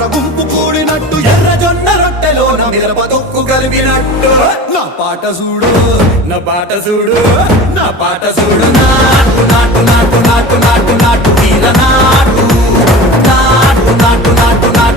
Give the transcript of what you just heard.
కుట్ర గుంపు కూడినట్టు ఎర్ర జొన్న రొట్టెలోన మిరప తొక్కు కలిపినట్టు నా పాట చూడు నా పాట చూడు నా పాట చూడు నాటు నాటు నాటు నాటు నాటు నాటు వీర నాటు నాటు నాటు నాటు నాటు